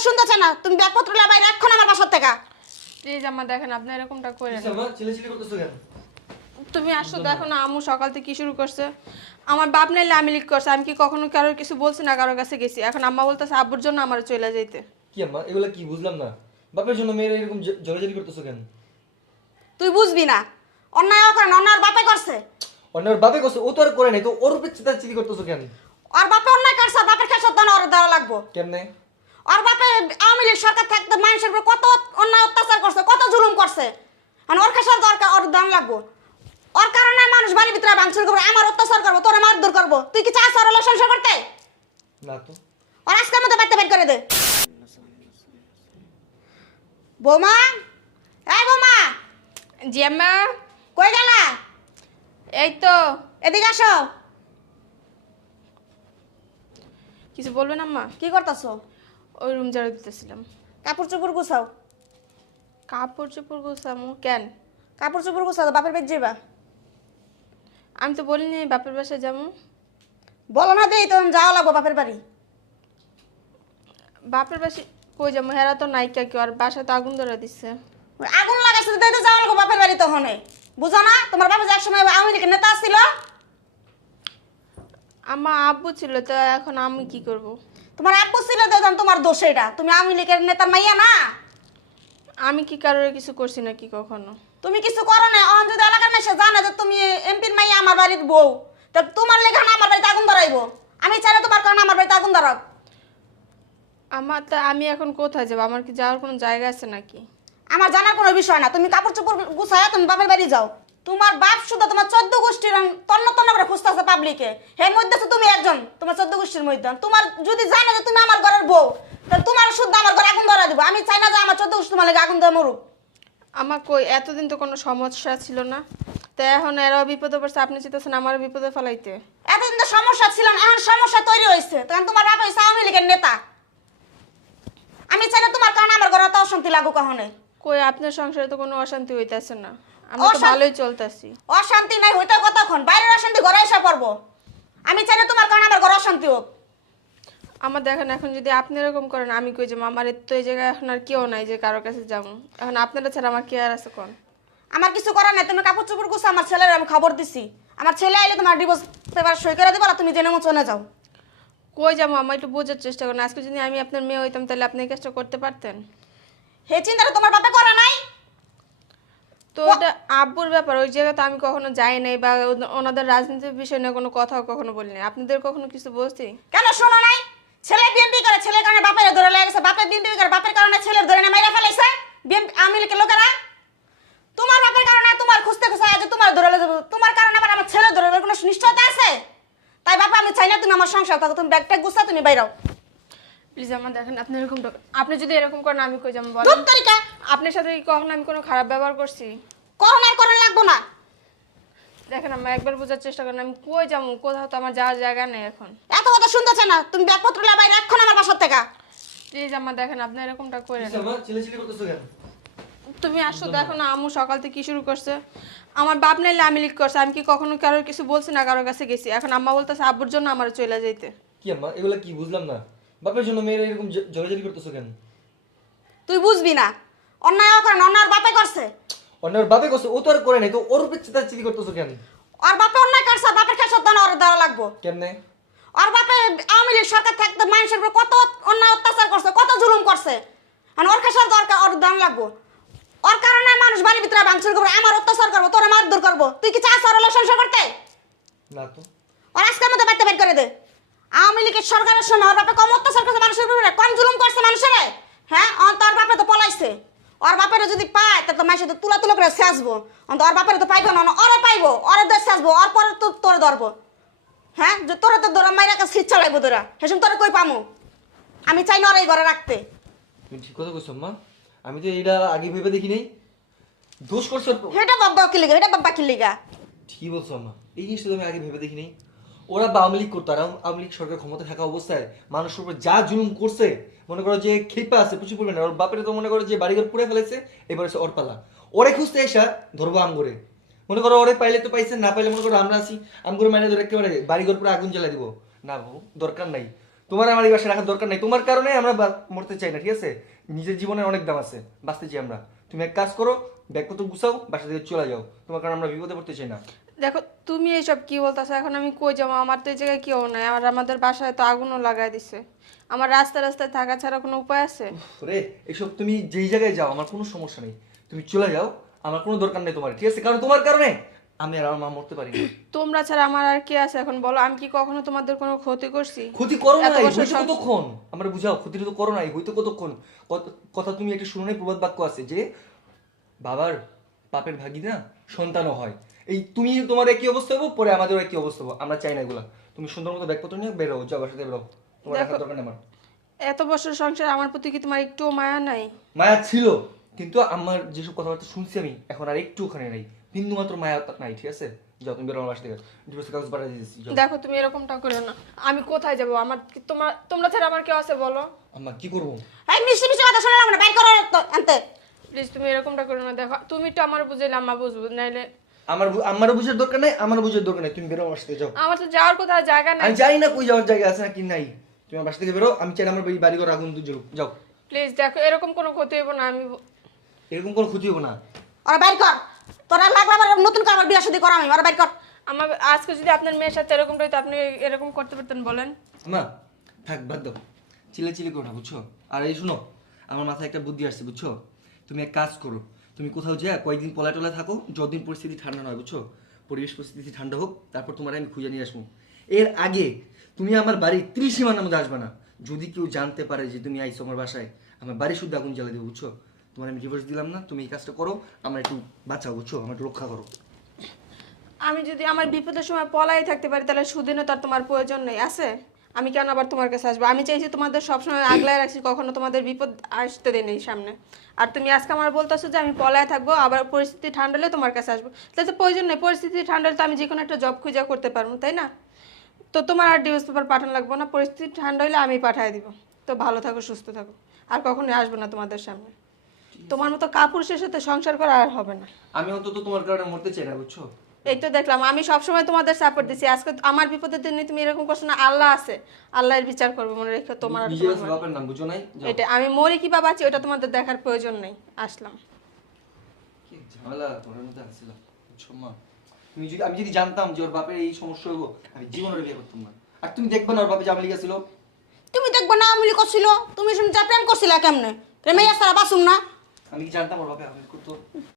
কথা শুনতেছ না? তুমি ব্যাগপত্র লা বাইরে রাখো না আমার বাসা থেকে। প্লিজ আম্মা দেখেন আপনি এরকমটা করেন না। আম্মা চিল্লাচিল্লি করতেছো কেন? তুমি আসো দেখো না আম্মু সকাল থেকে কি শুরু করছে। আমার বাপ নাইলে আমি লিক করছে, আমি কি কখনো কারোর কিছু বলছি না, কারোর কাছে গেছি। এখন আম্মা বলতেছে আব্বুর জন্য আমার চলে যাইতে। কি আম্মা এগুলা কি বুঝলাম না। বাপের জন্য মেয়েরা এরকম জড়াজড়ি করতেছো কেন? তুই বুঝবি না, অন্যায় করেন, অন্যায় ওর বাপে করছে। অন্যের বাপে করছে, ও তো আর করে নাই, তো ওর উপরে চিল্লাচিল্লি করতেছো কেন? ওর বাপে অন্যায় করছে, ওর বাপের কাছে তো ওর দেওয়া লাগবো। কেমনে? ওর বাপে আওয়ামী লীগ সরকার থাকতে মানুষের উপর কত অন্যায় অত্যাচার করছে, কত জুলুম করছে। মানে ওর কাছে দরকার, ওর দাম লাগবো। ওর কারণে মানুষ বাড়ির ভিতরে ভাঙচুর করবো, আমার অত্যাচার করবো, তোরে মারধর করবো। তুই কি চাস ওর হলো সংসার করতে? না তো। ওর আজকের মতো বাড়িতে বের করে দে। বৌমা, এই বৌমা, জি আম্মা। কই গেলা? এই তো। এদিকে আসো। কিছু বলবেন আম্মা? কি করতেছো? ওই রুম ঝাড়ু দিতেছিলাম। কাপড় চোপড় গুছাও। কাপড় চোপড় গোছামু কেন? কাপড় চোপড় গুছাও, বাপের বাড়ি যাবা। আমি তো বলিনি বাপের বাসায় যাবো। বলো না দেই তখন যাওয়া লাগবো বাপের বাড়ি। বাপের বাসে কই যাবো, হেরা তো নাইকা কি, আর বাসায় তো আগুন ধরা দিচ্ছে। আগুন লাগাইছে তাই তো যাওয়া লাগবো বাপের বাড়ি। তখন বুঝো না, তোমার বাবা যে একসময় আওয়ামী লীগের নেতা ছিল। আমার আব্বু ছিল, তো এখন আমি কি করব? তোমার আব্বু ছিল দেখলাম, তোমার দোষ এটা। তুমি আওয়ামী লীগের নেতার মাইয়া না। আমি কি কারোর কিছু করছি নাকি কখনো? তুমি কিছু করো না। অন যদি এলাকার মেসে জানে যে তুমি এমপির মাইয়া, আমার বাড়ির বউ, তা তোমার লেখা না আমার বাড়িতে আগুন ধরাইবো। আমি চাইলে তোমার কারণে আমার বাড়িতে আগুন ধরাক। আমার তা আমি এখন কোথায় যাবো? আমার কি যাওয়ার কোনো জায়গা আছে নাকি? আমার জানার কোনো বিষয় না। তুমি কাপড় চোপড় গুছায়া তুমি বাপের বাড়ি যাও। তোমার বাপ শুধু তোমার 14 গোষ্ঠীর তন্ন তন্ন করে খুঁজতেছে পাবলিকে। এর মধ্যে তো তুমি একজন, তোমার 14 গোষ্ঠীর মধ্যে। তোমার যদি জানে যে তুমি আমার ঘরের বউ, তাহলে তোমার শুদ্ধ আমার ঘরে আগুন ধরা দিব। আমি চাই না যে আমার 14 গোষ্ঠী তোমার লেগে আগুন ধরে মরুক। আমার কই এতদিন তো কোনো সমস্যা ছিল না, তো এখন এরাও বিপদে পড়ছে, আপনি চাইতেছেন আমারও বিপদে ফেলাইতে? এতদিন তো সমস্যা ছিল না, এখন সমস্যা তৈরি হয়েছে। তখন তোমার বাপ হয়েছে আওয়ামী লীগের নেতা। আমি চাই না তোমার কারণে আমার ঘরে অত অশান্তি লাগুক কখনো। কই আপনার সংসারে তো কোনো অশান্তি হইতেছে না, আমি তো অশান্তি- ভালোই চলতেছি। অশান্তি নাই হইতে কতক্ষণ? বাইরের অশান্তি ঘরে এসে পড়বো। আমি চাই না তোমার কারণে আমার ঘরে অশান্তি হোক। আমার দেখেন এখন যদি আপনি এরকম করেন আমি কই যাবো? আমার তো এই জায়গায় এখন আর কেউ নাই যে কারোর কাছে যাবো। এখন আপনারা ছাড়া আমার কে আর আছে কোন? আমার কিছু করার নাই। তুমি কাপড় চোপড় গুছো, আমার ছেলের আমি খবর দিছি। আমার ছেলে আইলে তোমার ডিভোর্স পেপার সই করে দেবো, আর তুমি জেনে মতো চলে যাও। কই যাবো? আমার একটু বোঝার চেষ্টা করেন। আজকে যদি আমি আপনার মেয়ে হইতাম তাহলে আপনি এই কাজটা করতে পারতেন? হে চিন্তাটা তোমার বাপে করে নাই? তো ওটা আব্বুর ব্যাপার, ওই জায়গায় তো আমি কখনো যাই নাই, বা ওনাদের রাজনীতির বিষয় নিয়ে কোনো কথাও কখনো বলিনি। আপনাদের কখনো কিছু বলছি? কেন শোনো নাই? ছেলে বিএনপি করে, ছেলের কারণে বাপের ধরে লেগে গেছে। বাপের বিএনপি করে, বাপের কারণে ছেলের ধরে না মাইরা ফেলাইছে বিএনপি আওয়ামী লীগের লোকেরা। তোমার বাপের কারণে তোমার খুঁজতে খুঁজতে আজ তোমার ধরে লেগে যাবো। তোমার কারণে আবার আমার ছেলে ধরে কোনো নিশ্চয়তা আছে? তাই বাবা আমি চাই না তুমি আমার সংসার থাকো। তুমি ব্যাগটা গুছা, তুমি বাইরাও। প্লিজ আমার দেখেন আপনি এরকম আপনি যদি এরকম করেন আমি কই যাবো বলেন? দুধ তরিকা আপনার সাথে কি কখনো আমি কোনো খারাপ ব্যবহার করছি? করোনার করোনা লাগবো না। দেখেন আমার একবার বোঝার চেষ্টা করেন, আমি কই যাবো? কোথাও তো আমার যাওয়ার জায়গা নেই এখন। এত কথা শুনতেছ না? তুমি ব্যাগপত্র লা বাইরে রাখো না আমার বাসার থেকে। প্লিজ আমার দেখেন আপনি এরকমটা করেন না। আম্মা চিল্লাচিল্লি করতেছো কেন? তুমি আসো দেখো না আম্মু সকাল থেকে কি শুরু করছে। আমার বাপ নাইলে আমি লিক করছে, আমি কি কখনো কারোর কিছু বলছি না, কারোর কাছে গেছি। এখন আম্মা বলতেছে আব্বুর জন্য আমার চলে যাইতে। কি আম্মা এগুলা কি বুঝলাম না। বাপের জন্য মেয়েরা এরকম জড়াজড়ি করতেছো কেন? তুই বুঝবি না, অন্যায় করেন, অন্যায় ওর বাপে করছে। অন্যের বাপে করছে, ও তো আর করে নাই, তো ওর উপরে চিল্লাচিল্লি করতেছো কেন? ওর বাপে অন্যায় করছে, ওর বাপের কাছে তো ওর দেওয়া লাগবো। কেমনে? ওর বাপে আওয়ামী লীগ সরকার থাকতে মানুষের উপর কত অন্যায় অত্যাচার করছে, কত জুলুম করছে। মানে ওর কাছে দরকার, ওর দাম লাগবো। ওর কারণে মানুষ বাড়ির ভিতরে ভাঙচুর করবো, আমার অত্যাচার করবো, তোরে মারধর করবো। তুই কি চাস ওর হলো সংসার করতে? না তো। ওর আজকের মতো বাড়িতে বের করে দে। আওয়ামী লীগের সরকারের সময় ওর বাপে কম অত্যাচার করছে মানুষের উপরে, কম জুলুম করছে মানুষের। হ্যাঁ, তোর বাপে তো পলাইছে। ওর বাপের যদি পায় তা তো মাসে তো তুলা তুলা করে শেষবো। ওর বাপের তো পাইবো না, ওরে পাইবো, ওরে দোষ শেষবো, ওর পরে তো তোরে ধরবো। হ্যাঁ, যে তোরে তো ধরা মাইরা কাছে ছিট চালাইবো তোরা। হেসম তোরে কই পামু? আমি চাই না ওর এই ঘরে রাখতে। তুমি ঠিক কথা কইছো আম্মা। আমি তো এটা আগে ভেবে দেখি নাই। দোষ করছো। এটা বাবা কি লিগা, এটা বাবা কি লিগা? ঠিক বলছো আম্মা, এই জিনিসটা তো আমি আগে ভেবে দেখি নাই। ওরা আওয়ামী লীগ করতো, আর আওয়ামী লীগ সরকার ক্ষমতা থাকা অবস্থায় মানুষের উপর যা জুলুম করছে, মনে করো যে খেপা আছে প্রচুর পরিমাণে। ওর বাপের তো মনে করো যে বাড়িঘর পুড়ে ফেলেছে, এবার হচ্ছে ওর পালা। ওরে খুঁজতে এসা ধরবো আম করে। মনে করো ওরে পাইলে তো পাইছে, না পাইলে মনে করো আমরা আছি আম করে মাইনে ধরে একেবারে বাড়িঘর পুরো আগুন জ্বালাই দিব। না বাবু, দরকার নাই। তোমার আমার এই বাসায় রাখার দরকার নাই, তোমার কারণে আমরা মরতে চাই না, ঠিক আছে? নিজের জীবনের অনেক দাম আছে, বাঁচতে চাই আমরা। তুমি এক কাজ করো, ব্যাগপত্র গুছাও, বাসা থেকে চলে যাও, তোমার কারণে আমরা বিপদে পড়তে চাই না। দেখো তুমি এইসব কি বলতেছো, এখন আমি কই যাবো? আমার তো এই জায়গায় কেউ নাই, আর আমাদের বাসায় তো আগুনও লাগাই দিছে। আমার রাস্তায় রাস্তায় থাকা ছাড়া কোনো উপায় আছে? রে এসব তুমি যেই জায়গায় যাও আমার কোনো সমস্যা নেই, তুমি চলে যাও, আমার কোনো দরকার নেই তোমার, ঠিক আছে? কারণ তোমার কারণে আমি আর আমার মা মরতে পারি না। তোমরা ছাড়া আমার আর কে আছে এখন বলো? আমি কি কখনো তোমাদের কোনো ক্ষতি করছি? ক্ষতি করো এত নাই, বছর হইতো কতক্ষণ? আমরা বুঝাও, ক্ষতিটা তো করো নাই, হইতো কতক্ষণ? কথা তুমি একটা শুনো নাই, প্রবাদ বাক্য আছে যে বাবার পাপের ভাগী না সন্তানও হয়। এই তুমি তোমার একই অবস্থা হবো, পরে আমাদের একই অবস্থা হবো, আমরা চাই না এগুলা। তুমি সুন্দর মতো ব্যাগপত্র নিয়ে বেরো, যাও বাসা থেকে বেরো, তোমার রাখার দরকার নেই আমার। এত বছর সংসার, আমার প্রতি কি তোমার একটুও মায়া নাই? মায়া ছিল, কিন্তু আমার যেসব কথাবার্তা শুনছি আমি এখন আর একটু ওখানে নাই, বিন্দু মাত্র মায়া নাই, ঠিক আছে? যাও তুমি বেরো আমার বাসা থেকে, ডিভোর্সের কাগজ পাঠিয়ে দিয়েছি, যাও। দেখো তুমি এরকমটা করো না, আমি কোথায় যাব? আমার তোমরা ছাড়া আমার কেউ আছে বলো? আম্মা কি করবো? এই মিষ্টি মিষ্টি কথা শুনলাম না, বাইর করো তো আনতে। প্লিজ তুমি এরকমটা করো না। দেখো তুমি তো আমার বুঝাইলে আম্মা বুঝবো, নাইলে আমারও বুঝার দরকার নাই, আমারও বুঝার দরকার নাই, তুমি বেরো আমার বাসা থেকে, যাও। আমার তো যাওয়ার কোথাও জায়গা নাই। আমি জানি না কই যাওয়ার জায়গা আছে নাকি নাই, তুমি আমার বাসা থেকে বেরো, আমি চাই না আমার বাড়ি ঘর আগুন জ্বলুক, যাও। প্লিজ দেখো এরকম কোনো ক্ষতি হইব না। আমি এরকম কোনো ক্ষতি হবো না। ওরা বাইর কর, তোরা লাগলে আবার নতুন করে আবার বিয়ে শাদী করা আমি, ওরা বাইর কর। আমার আজকে যদি আপনার মেয়ের সাথে এরকমটা হইতো, আপনি এরকম করতে পারতেন বলেন? মা থাক, বাদ দাও, চিলে করো না, বুঝছো? আর এই শুনো, আমার মাথায় একটা বুদ্ধি আসছে, বুঝছো? তুমি এক কাজ করো, তুমি কোথাও যা কয়েকদিন পলায় টলায় থাকো, যতদিন পরিস্থিতি ঠান্ডা নয়, বুঝছো? পরিবেশ পরিস্থিতি ঠান্ডা হোক, তারপর তোমার আমি খুঁজে নিয়ে আসবো। এর আগে তুমি আমার বাড়ির 30 সীমানার মধ্যে আসবে না। যদি কেউ জানতে পারে যে তুমি আইসো আমার বাসায়, আমার বাড়ি শুদ্ধ আগুন জ্বালা দেবো, বুঝছো? তোমার আমি ডিভোর্স দিলাম না, তুমি এই কাজটা করো, আমার একটু বাঁচাও, বুঝছো? আমার একটু রক্ষা করো। আমি যদি আমার বিপদের সময় পলাই থাকতে পারি, তাহলে সুদিনও তার তোমার প্রয়োজন নেই আছে? আমি কেন আবার তোমার কাছে আসবো? আমি চাইছি তোমাদের সবসময় আগলায় রাখছি, কখনো তোমাদের বিপদ আসতে দেয়নি সামনে। আর তুমি আজকে আমার বলতেছো যে আমি পলায় থাকবো, আবার পরিস্থিতি ঠান্ডা হলে তোমার কাছে আসবো, তাহলে তো প্রয়োজন নেই। পরিস্থিতি ঠান্ডা হলে তো আমি যে কোনো একটা জব খুঁজে করতে পারবো, তাই না? তো তোমার আর ডিভোর্স পেপার পাঠানো লাগবো না, পরিস্থিতি ঠান্ডা হলে আমি পাঠিয়ে দিব। তো ভালো থাকো, সুস্থ থাকো, আর কখনোই আসবো না তোমাদের সামনে। তোমার মতো কাপুরুষের সাথে সংসার করা আর হবে না। আমি অন্তত তোমার কারণে মরতে চাই না, বুঝছো? এই তো দেখলাম, আমি সবসময় তোমাদের সাপোর্ট দিছি, আজকে আমার বিপদের দিনে তুমি এরকম করছো না। আল্লাহ আছে, আল্লাহর বিচার করবে, মনে রেখো। তোমার আর নিজের তোমার বাপের নাম বুঝো নাই, যাও। এটা আমি মরি কি বা বাঁচি ওটা তোমাদের দেখার প্রয়োজন নেই। আসলাম। কি ঝামেলা ঘরের মধ্যে আসছিল, বুঝছো মা? আমি যদি জানতাম যে ওর বাপের এই সমস্যা হইব, আমি জীবনে বিয়ে করতাম না। আর তুমি দেখবে না ওর বাপে জামা লিখেছিল? তুমি দেখবো না আমলি করছিল, তুমি শুনছা প্রেম করছিলা কেমনে? প্রেমে সারা বাসুম না। আমি কি জানতাম ওর বাপে আমিল করতো?